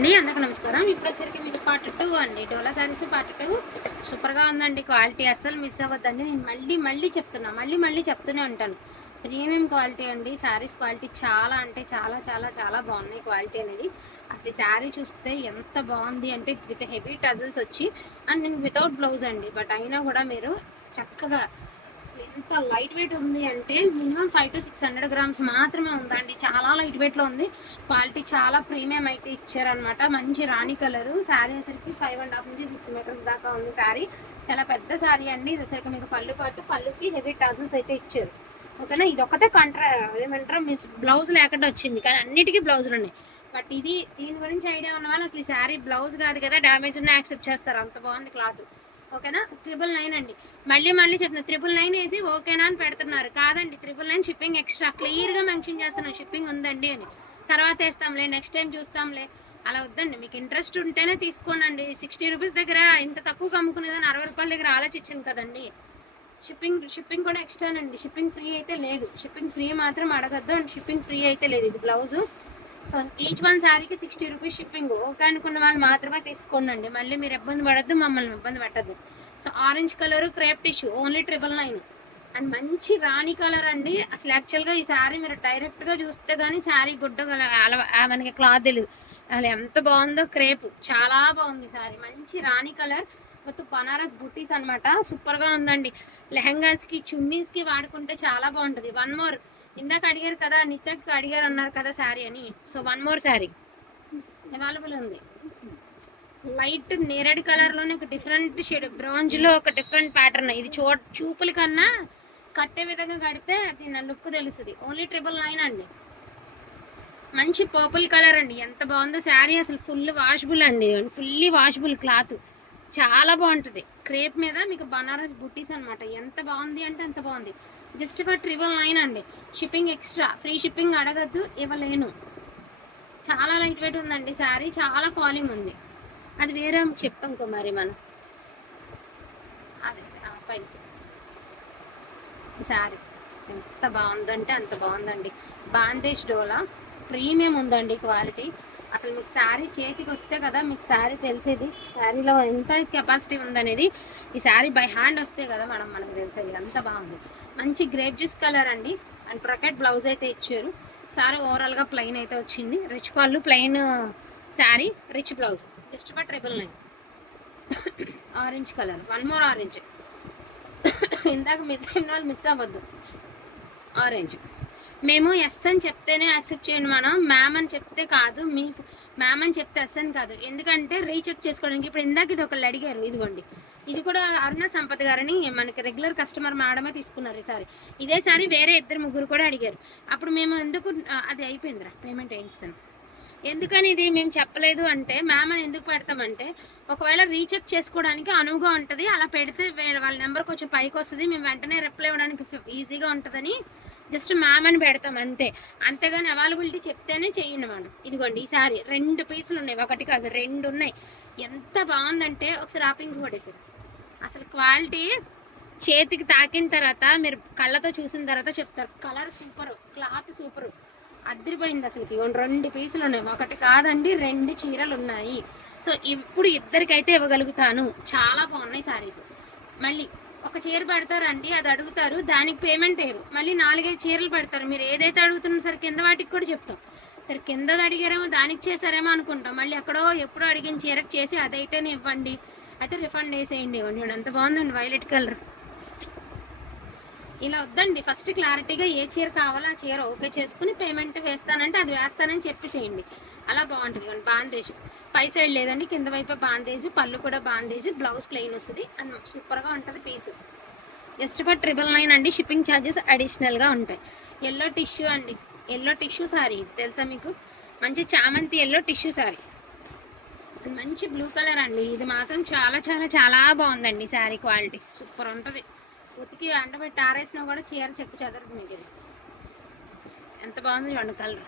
అండి అందరికి నమస్కారం. ఇప్పుడు మీకు పార్ట్ టూ అండి. డోలా సారీస్ పార్ట్ టూ సూపర్గా ఉందండి క్వాలిటీ అస్సలు మిస్ అవ్వద్దండి. నేను మళ్ళీ మళ్ళీ చెప్తున్నా మళ్ళీ మళ్ళీ చెప్తూనే ఉంటాను. ప్రీమియం క్వాలిటీ అండి. శారీస్ క్వాలిటీ చాలా అంటే చాలా చాలా చాలా బాగున్నాయి క్వాలిటీ అనేది. అసలు శారీ చూస్తే ఎంత బాగుంది అంటే విత్ హెవీ టజల్స్ వచ్చి అండ్ నేను వితౌట్ బ్లౌజ్ అండి. బట్ అయినా కూడా మీరు చక్కగా ఎంత లైట్ వెయిట్ ఉంది అంటే minimum five to six hundred grams మాత్రమే ఉందండి. చాలా లైట్ వెయిట్లో ఉంది. క్వాలిటీ చాలా ప్రీమియం అయితే ఇచ్చారనమాట మంచి రాణి కలర్ శారీ వచ్చరికి ఫైవ్ అండ్ హాఫ్ నుంచి సిక్స్ మీటర్స్ దాకా ఉంది శారీ చాలా పెద్ద శారీ అండి. ఇది వచ్చరికి మీకు పళ్ళు పాటు పళ్ళుకి హెవీ టజల్స్ అయితే ఇచ్చారు. ఓకేనా? ఇది ఒకటే కంట్రా ఏమంటారు? మిస్ బ్లౌజ్ లేకుండా వచ్చింది. కానీ అన్నిటికీ బ్లౌజులు ఉన్నాయి. బట్ ఇది దీని గురించి ఐడియా ఉన్న వాళ్ళు అసలు ఈ శారీ బ్లౌజ్ కాదు కదా డ్యామేజ్ ఉన్న యాక్సెప్ట్ చేస్తారు. అంత బాగుంది క్లాత్ ఓకేనా? ట్రిపుల్ నైన్ అండి. మళ్ళీ మళ్ళీ చెప్తున్నా త్రిబుల్ నైన్ వేసి ఓకేనా అని పెడుతున్నారు. కాదండి త్రిబుల్ నైన్ షిప్పింగ్ ఎక్స్ట్రా. క్లియర్గా మెన్షన్ చేస్తున్నాను షిప్పింగ్ ఉందండి అని. తర్వాత వేస్తాంలే నెక్స్ట్ టైం చూస్తాంలే. అలా వద్దండి మీకు ఇంట్రెస్ట్ ఉంటేనే తీసుకోండి సిక్స్టీ రూపీస్ దగ్గర ఇంత తక్కువ అమ్ముకునేదని అరవై రూపాయల దగ్గర ఆలోచించాను కదండి. షిప్పింగ్ షిప్పింగ్ కూడా ఎక్స్ట్రానండి. షిప్పింగ్ ఫ్రీ అయితే లేదు. షిప్పింగ్ ఫ్రీ మాత్రం అడగద్దు అండ్ షిప్పింగ్ ఫ్రీ అయితే లేదు. ఇది బ్లౌజు. సో ఈచ్ వన్ శారీకి సిక్స్టీ రూపీస్ షిప్పింగ్ ఓకే అనుకున్న వాళ్ళు మాత్రమే తీసుకోండి మళ్ళీ మీరు ఇబ్బంది పడద్దు మమ్మల్ని ఇబ్బంది పెట్టద్దు so orange colour crepe tissue only triple nine and మంచి రాణి కలర్ అండి. అసలు యాక్చువల్గా ఈ శారీ మీరు డైరెక్ట్గా చూస్తే కానీ శారీ గుడ్డ మనకి క్లాత్ తెలియదు అసలు ఎంత బాగుందో క్రేప్ చాలా బాగుంది శారీ మంచి రాణి కలర్ మొత్తం బనారస్ బుట్టీస్ అనమాట సూపర్గా ఉందండి. లెహంగాస్కి చున్నీస్కి వాడుకుంటే చాలా బాగుంటుంది. వన్ మోర్ ఇందాక అడిగారు కదా నిత్యకి అడిగారు అన్నారు కదా శారీ అని. So one more sari. Available ఉంది. లైట్ నేరేడు కలర్లోనే ఒక డిఫరెంట్ షేడ్ బ్రాంజ్లో ఒక డిఫరెంట్ ప్యాటర్న్ ఇది చూ చూపుల కన్నా కట్టే విధంగా కడితే అది నా లుక్ తెలుస్తుంది. ఓన్లీ ట్రిపుల్ నైన్ అండి. మంచి పర్పుల్ కలర్ అండి. ఎంత బాగుందో శారీ అసలు ఫుల్ వాషబుల్ అండి. ఫుల్లీ వాషబుల్ క్లాత్ చాలా బాగుంటుంది. క్రేప్ మీద మీకు బనారస్ బుట్టీస్ అనమాట ఎంత బాగుంది అంటే అంత బాగుంది. జస్ట్ ఫర్ ట్రిపుల్ నైన్ అండి. షిప్పింగ్ ఎక్స్ట్రా ఫ్రీ షిప్పింగ్ అడగద్దు ఇవ్వలేను. చాలా లైట్ వెయిట్ ఉందండి శారీ. చాలా ఫాలింగ్ ఉంది. అది వేరే చెప్పాం ఇంకో మరి మనం. అదే పై శారీ ఎంత బాగుందంటే అంత బాగుందండి. బాందేశ్ డోలా. ప్రీమియం ఉందండి క్వాలిటీ. అసలు మీకు శారీ చేతికి వస్తే కదా మీకు శారీ తెలిసేది. శారీలో ఎంత కెపాసిటీ ఉందనేది ఈ శారీ బై హ్యాండ్ వస్తే కదా మనం మనకు తెలిసేది. అంత బాగుంది. మంచి గ్రేప్ జ్యూస్ కలర్ అండి. అండ్ ప్రొకెట్ బ్లౌజ్ అయితే ఇచ్చారు. శారీ ఓవరాల్గా ప్లెయిన్ అయితే వచ్చింది. రిచ్ పళ్ళు plain uh, sari rich blouse just but triple nine orange colour one more orange ఇందాక మిస్ అయిన వాళ్ళు మిస్ అవ్వద్దు. ఆరెంజ్ మేము ఎస్ అని చెప్తేనే యాక్సెప్ట్ చేయండి మనం మ్యామ్ అని చెప్తే కాదు. మీకు మ్యామ్ అని చెప్తే ఎస్ అని కాదు. ఎందుకంటే రీచెక్ చేసుకోవడానికి ఇప్పుడు ఇందాక ఇది ఒకళ్ళు అడిగారు. ఇదిగోండి. ఇది కూడా అరుణ సంపత్ గారని మనకి రెగ్యులర్ కస్టమర్ మేడమే తీసుకున్నారు ఈసారి ఇదే సారి వేరే ఇద్దరు ముగ్గురు కూడా అడిగారు. అప్పుడు మేము ఎందుకు అది అయిపోయిందిరా. పేమెంట్ వేయిస్తాను ఎందుకని ఇది మేము చెప్పలేదు అంటే మ్యామ్ అని ఎందుకు పెడతామంటే ఒకవేళ రీచెక్ చేసుకోవడానికి అనువుగా ఉంటుంది అలా పెడితే వాళ్ళ నెంబర్ కొంచెం పైకి వస్తుంది మేము వెంటనే రిప్లై ఇవ్వడానికి ఈజీగా ఉంటుందని జస్ట్ మ్యామ్ అని పెడతాం అంతే. అంతేగాని అవైలబిలిటీ చెప్తేనే చెయ్యండి మనం ఇదిగోండి ఈసారి రెండు పీసులు ఉన్నాయి. ఒకటి కాదు రెండు ఉన్నాయి. ఎంత బాగుందంటే ఒకసారి ఆపింగ్ కొట్టేసారు అసలు క్వాలిటీ చేతికి తాకిన తర్వాత మీరు కళ్ళతో చూసిన తర్వాత చెప్తారు కలర్ సూపర్ క్లాత్ సూపరు. అద్దరిపోయింది అసలు ఇదిగోండి రెండు పీసులు ఉన్నాయి. ఒకటి కాదండి రెండు చీరలు ఉన్నాయి. సో ఇప్పుడు ఇద్దరికైతే ఇవ్వగలుగుతాను. చాలా బాగున్నాయి శారీస్ మళ్ళీ ఒక చీర పెడతారండి అది అడుగుతారు దానికి పేమెంట్ వేయరు. మళ్ళీ నాలుగైదు చీరలు పెడతారు. మీరు ఏదైతే అడుగుతున్నా సరే కింద వాటికి కూడా చెప్తాం. సరే కింద అడిగారేమో దానికి చేశారేమో అనుకుంటాం. మళ్ళీ ఎక్కడో ఎప్పుడో అడిగిన చీరకు చేసి అదైతేనే ఇవ్వండి. అయితే రిఫండ్ వేసేయండి ఇవ్వండి. ఎంత బాగుందండి వైలెట్ కలర్ ఇలా వద్దండి. ఫస్ట్ క్లారిటీగా ఏ చీర కావాలో ఆ చీర ఓకే చేసుకుని పేమెంట్ వేస్తానంటే అది వేస్తానని చెప్పేసేయండి. అలా బాగుంటుంది ఇవ్వండి బాందేజ్ పై సైడ్ లేదండి. కింద వైపు బాందేజ్ పళ్ళు కూడా బాందేజ్ బ్లౌజ్ ప్లెయిన్ వస్తుంది. అండ్ సూపర్గా ఉంటుంది piece. Just for triple nine అండి. షిప్పింగ్ ఛార్జెస్ అడిషనల్గా ఉంటాయి. ఎల్లో టిష్యూ అండి. ఎల్లో టిష్యూ సారీ ఇది తెలుసా మీకు? మంచి చామంతి ఎల్లో టిష్యూ సారీ. మంచి బ్లూ కలర్ అండి. ఇది మాత్రం చాలా చాలా చాలా బాగుందండి శారీ క్వాలిటీ. సూపర్ ఉంటుంది. ఉతికి ఎండబెట్టి ఆరేసినా కూడా చీర చెక్కు చెదరదు మీకు ఇది. ఎంత బాగుంది రెండు కలర్.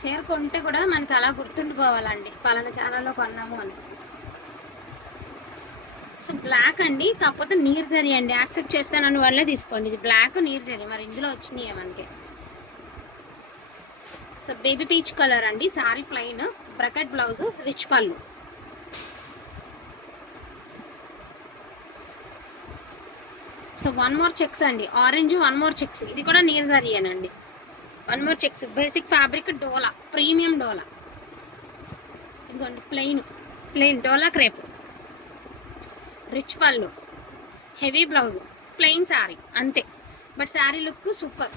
చీర కొంటే కూడా మనకి అలా గుర్తుండిపోవాలండి. పలానా ఛానల్లో కొన్నాము అని. సో బ్లాక్ అండి కాకపోతే నీర్ జరీ అండి. యాక్సెప్ట్ చేస్తానని వాళ్ళే తీసుకోండి. ఇది బ్లాక్ నీర్ జరీ. మరి ఇందులో వచ్చినాయి మనకి? సో బేబీ పీచ్ కలర్ అండి. Sari plain. Brocade blouse rich పళ్ళు. సో వన్ మోర్ చెక్స్ అండి. ఆరెంజ్ వన్ మోర్ చెక్స్ ఇది కూడా నీర్ జరియేనండి one more checks basic fabric డోలా. ప్రీమియం డోలా. ఇదిగోండి ప్లెయిన్ ప్లెయిన్ డోలా క్రేప్ రిచ్ పళ్ళు. హెవీ బ్లౌజ్ ప్లెయిన్ శారీ అంతే. But sari look super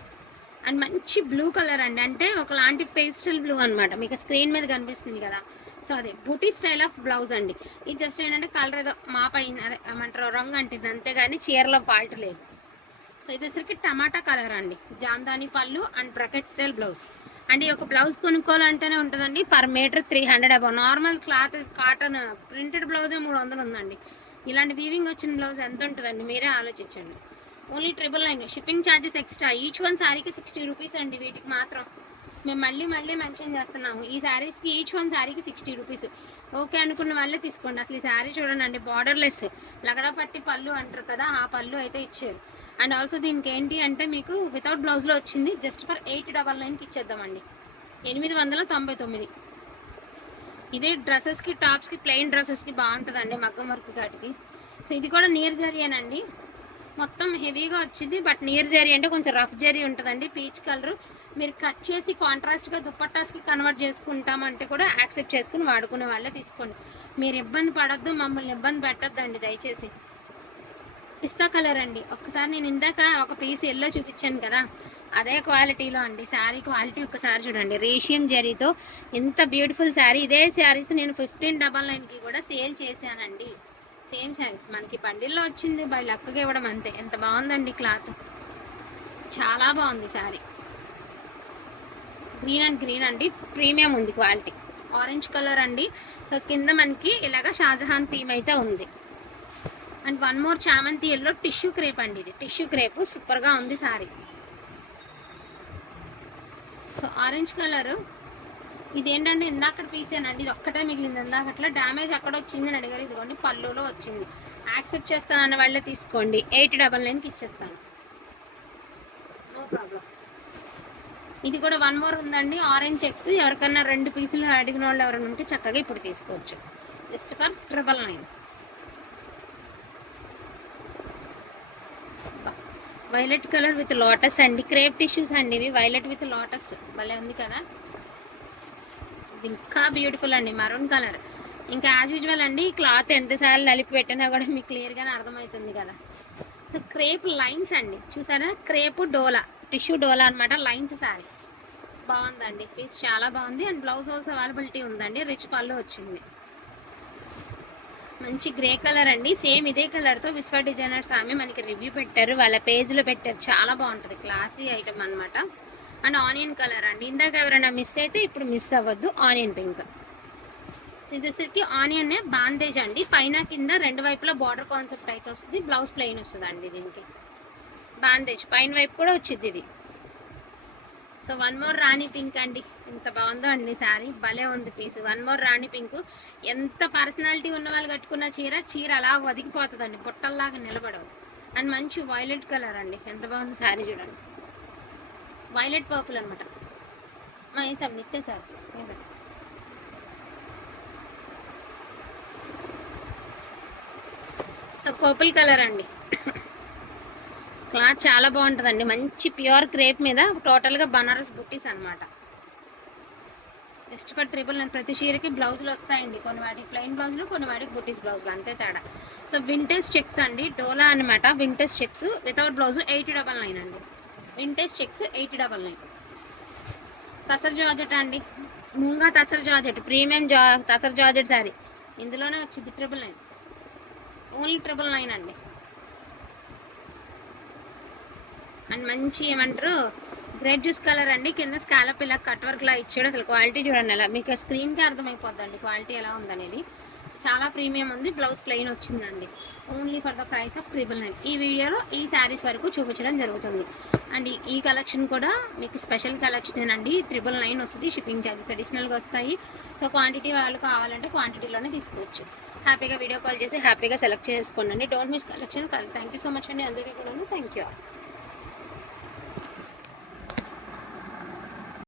and మంచి blue colour అండి. అంటే ఒకలాంటి పేస్టల్ బ్లూ అనమాట మీకు స్క్రీన్ మీద కనిపిస్తుంది కదా. సో అదే బూటీ స్టైల్ ఆఫ్ బ్లౌజ్ అండి. ఇది జస్ట్ ఏంటంటే కలర్ ఏదో మా పైన అదే ఏమంటారు రంగు అంటుంది. అంతేగాని చీరలో ఫాల్ట్ లేదు. సో ఇది వచ్చరికి టమాటా కలర్ అండి. జామ్దాని పళ్ళు and brocade style blouse and ఈ ఒక బ్లౌజ్ కొనుక్కోవాలంటేనే ఉంటుందండి per metre three hundred above normal cloth cotton printed బ్లౌజే మూడు వందలు ఉందండి. ఇలాంటి వీవింగ్ వచ్చిన బ్లౌజ్ ఎంత ఉంటుందండి? మీరే ఆలోచించండి. Only triple nine shipping charges extra each one శారీకి సిక్స్టీ రూపీస్ అండి వీటికి మాత్రం. మేము మళ్ళీ మళ్ళీ మెన్షన్ చేస్తున్నాము. ఈ శారీస్కి ఈచ్ వన్ శారీకి సిక్స్టీ రూపీస్ ఓకే అనుకున్న వాళ్ళే తీసుకోండి. అసలు ఈ శారీ చూడండి బార్డర్లెస్ లగడా పట్టి పళ్ళు అంటారు కదా ఆ పళ్ళు అయితే ఇచ్చారు. అండ్ ఆల్సో దీనికి ఏంటి అంటే మీకు వితౌట్ బ్లౌజ్లో వచ్చింది జస్ట్ ఫర్ ఎయిట్ డబల్ నైన్కి ఇచ్చేద్దామండి. ఎనిమిది వందల తొంభై తొమ్మిది. ఇదే డ్రెస్సెస్కి టాప్స్కి ప్లెయిన్ డ్రెస్సెస్కి బాగుంటుందండి మగ్గం వర్క్ కాటికి. సో ఇది కూడా నియర్ జరీయేనండి మొత్తం హెవీగా వచ్చింది బట్ నియర్ జరీ అంటే కొంచెం రఫ్ జరీ ఉంటుందండి పీచ్ కలర్ మీరు కట్ చేసి కాంట్రాస్ట్గా దుప్పట్టాస్కి కన్వర్ట్ చేసుకుంటామంటే కూడా యాక్సెప్ట్ చేసుకుని వాడుకునే వాళ్ళే తీసుకోండి. మీరు ఇబ్బంది పడద్దు మమ్మల్ని ఇబ్బంది పెట్టొద్దండి దయచేసి. పిస్తా కలర్ అండి. ఒక్కసారి నేను ఇందాక ఒక పీస్ ఎల్లో చూపించాను కదా అదే క్వాలిటీలో అండి. శారీ క్వాలిటీ ఒకసారి చూడండి. రేషియం జరీతో ఎంత బ్యూటిఫుల్ శారీ ఇదే శారీస్ నేను ఫిఫ్టీన్ డబల్ నైన్కి కూడా సేల్ చేశానండి. సేమ్ శారీస్ మనకి బండిల్లో వచ్చింది బై లక్కగా ఇవ్వడం అంతే. ఎంత బాగుందండి క్లాత్ చాలా బాగుంది శారీ గ్రీన్ అండ్ గ్రీన్ అండి. ప్రీమియం ఉంది క్వాలిటీ. ఆరెంజ్ కలర్ అండి. సో కింద మనకి ఇలాగ షాజహాన్ థీమ్ అయితే ఉంది. అండ్ వన్ మోర్ చామంతి ఎల్లో టిష్యూ క్రేప్ అండి ఇది. టిష్యూ క్రేప్ సూపర్గా ఉంది సారీ సో ఆరెంజ్ కలర్ ఇదేంటంటే ఇందాక పీసేనండి ఇది ఒక్కటే మిగిలింది. ఇందాక అట్లా డ్యామేజ్ అక్కడ వచ్చింది అని అడిగారు. ఇదిగోండి పళ్ళులో వచ్చింది. యాక్సెప్ట్ చేస్తానన్న వాళ్ళే తీసుకోండి. ఎయిట్ డబల్ నైన్కి ఇచ్చేస్తాను నో ప్రాబ్లం ఇది కూడా వన్ మోర్ ఉందండి ఆరెంజ్ చెక్స్ ఎవరికన్నా రెండు పీసులు అడిగిన వాళ్ళు ఎవరైనా ఉంటే చక్కగా ఇప్పుడు తీసుకోవచ్చు. Just for triple nine violet colour with lotus అండి. క్రేప్ టిష్యూస్ అండి ఇవి. వైలెట్ విత్ లోటస్ భలే ఉంది కదా. ఇది ఇంకా బ్యూటిఫుల్ అండి. మరూన్ కలర్ ఇంకా యాజ్ యూజువల్ అండి క్లాత్ ఎంతసార్లు నలిపి పెట్టినా కూడా మీకు క్లియర్గానే అర్థమవుతుంది కదా. సో క్రేప్ లైన్స్ అండి. చూసారా? క్రేప్ డోలా. టిష్యూ డోలా అనమాట లైన్స్ సారీ బాగుందండి పీస్ చాలా బాగుంది. అండ్ బ్లౌజ్ ఆల్సో అవైలబిలిటీ ఉందండి రిచ్ పళ్ళు వచ్చింది. మంచి గ్రే కలర్ అండి సేమ్ ఇదే కలర్తో విశ్వ డిజైనర్స్ ఆమె మనకి రివ్యూ పెట్టారు వాళ్ళ పేజ్లో పెట్టారు. చాలా బాగుంటుంది క్లాసీ ఐటమ్ అనమాట అండ్ ఆనియన్ కలర్ అండి ఇందాక ఎవరైనా మిస్ అయితే ఇప్పుడు మిస్ అవ్వద్దు ఆనియన్ పింక్. ఇదేసరికి ఆనియన్ బాందేజ్ అండి. పైన కింద రెండు వైపులా బార్డర్ కాన్సెప్ట్ అయితే వస్తుంది బ్లౌజ్ ప్లెయిన్ వస్తుంది అండి దీనికి. బాందేజ్ పైన వైపు కూడా వచ్చింది ఇది. So one more Rani pink అండి. ఎంత బాగుందో అండి సారీ భలే ఉంది piece. One more Rani pink. ఎంత పర్సనాలిటీ ఉన్న వాళ్ళు కట్టుకున్న చీర చీర అలా వదిగిపోతుందండి. బుట్టల్లాగా నిలబడవు. అండ్ మంచి వైలెట్ కలర్ అండి. ఎంత బాగుంది సారీ చూడండి. వైలెట్ పర్పుల్ అనమాట వేసాం నిత్య సార్. వేసాం సో పర్పుల్ కలర్ అండి. క్లాత్ చాలా బాగుంటుందండి. మంచి ప్యూర్ క్రేప్ మీద టోటల్గా బనారస్ బుట్టీస్ అనమాట నెక్స్ట్ ఫర్ ట్రిపుల్ నేను ప్రతి చీరకి బ్లౌజులు వస్తాయండి. కొన్ని వాటికి ప్లెయిన్ బ్లౌజులు కొన్ని వాటికి బుట్టీస్ బ్లౌజులు. అంతే తేడా. సో వింటేజ్ చెక్స్ అండి. డోలా అనమాట vintage checks. Without blouse eighty double nine అండి. Vintage checks eighty double nine. Tussar georgette అండి. ముంగా తసర్ జార్జెట్. ప్రీమియం జా తసర్ జార్జెట్ సారీ. ఇందులోనే వచ్చింది triple nine. Only triple nine అండి. అండ్ మంచి ఏమంటారు గ్రేప్ జ్యూస్ కలర్ అండి. కింద స్కాలప్ ఇలా కట్ వర్క్ లా ఇచ్చాడు. అసలు క్వాలిటీ చూడండి అలా. మీకు స్క్రీన్కి అర్థమైపోద్దండి క్వాలిటీ ఎలా ఉందనేది. చాలా ప్రీమియం ఉంది. బ్లౌజ్ ప్లెయిన్ వచ్చిందండి. Only for the price of triple nine ఈ వీడియోలో ఈ శారీస్ వరకు చూపించడం జరుగుతుంది. అండ్ ఈ- కలెక్షన్ కూడా మీకు స్పెషల్ కలెక్షన్ అండి త్రిబుల్ నైన్ వస్తుంది. షిప్పింగ్ ఛార్జెస్ అడిషనల్గా వస్తాయి. సో క్వాంటిటీ వాళ్ళు కావాలంటే క్వాంటిటీలోనే తీసుకోవచ్చు. హ్యాపీగా వీడియో కాల్ చేసి హ్యాపీగా సెలెక్ట్ చేసుకోండి don't miss collection thank you so much అండి. అందరికీ కూడా థ్యాంక్ యూ